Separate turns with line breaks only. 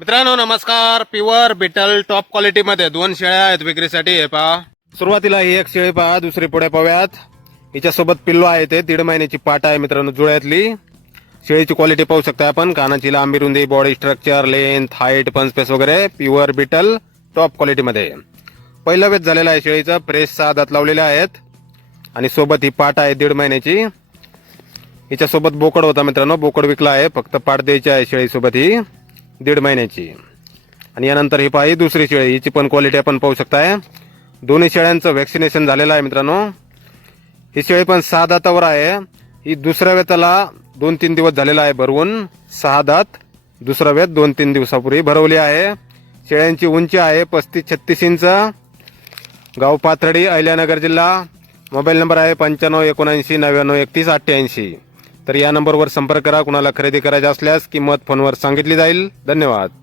मित्रांनो नमस्कार. Pure beetle top क्वालिटीमध्ये दोन शेळ्या आहेत विक्रीसाठी. हे पहा. सुरुवातीला ही एक शेळी पहा दुसरी पुढे पाहूयात. हिच्यासोबत पिल्लो आहे ते दीड महिन्याची पाट आहे मित्रांनो जुळ्यातली. शेळीची क्वालिटी पाहू शकता आपण. कानाची लांबी रुंदी बॉडी स्ट्रक्चर लेंथ हाईट पंचपेस वगैरे. प्युअर बिटल टॉप क्वालिटीमध्ये पहिलं वेध झालेलं आहे शेळीचं. फ्रेश सहा दात आहेत. आणि सोबत ही पाट आहे दीड महिन्याची. हिच्यासोबत बोकड होता मित्रांनो. बोकड विकला आहे. फक्त पाट द्यायची आहे शेळीसोबत ही. दीड महिन्याची. आणि यानंतर ही पाही दुसरी शेळी हिची पण क्वालिटी आपण पाहू शकताय. दोन्ही शेळ्यांचं व्हॅक्सिनेशन झालेलं आहे मित्रांनो. ही शेळी पण सहा दातावर आहे. ही दुसऱ्या वेताला दोन तीन दिवस झालेला आहे भरवून. सहा दात दुसरा वेत दोन तीन दिवसापूर्वी भरवली आहे. शेळ्यांची उंची आहे पस्तीस छत्तीस इंच. गाव पाथर्डी अहिल्यानगर जिल्हा. मोबाईल नंबर आहे पंच्याण्णव एकोणऐंशी नव्याण्णव एकतीस अठ्ठ्याऐंशी. तर या नंबरवर संपर्क करा. कुणाला खरेदी करायची असल्यास किंमत फोनवर सांगितली जाईल. धन्यवाद.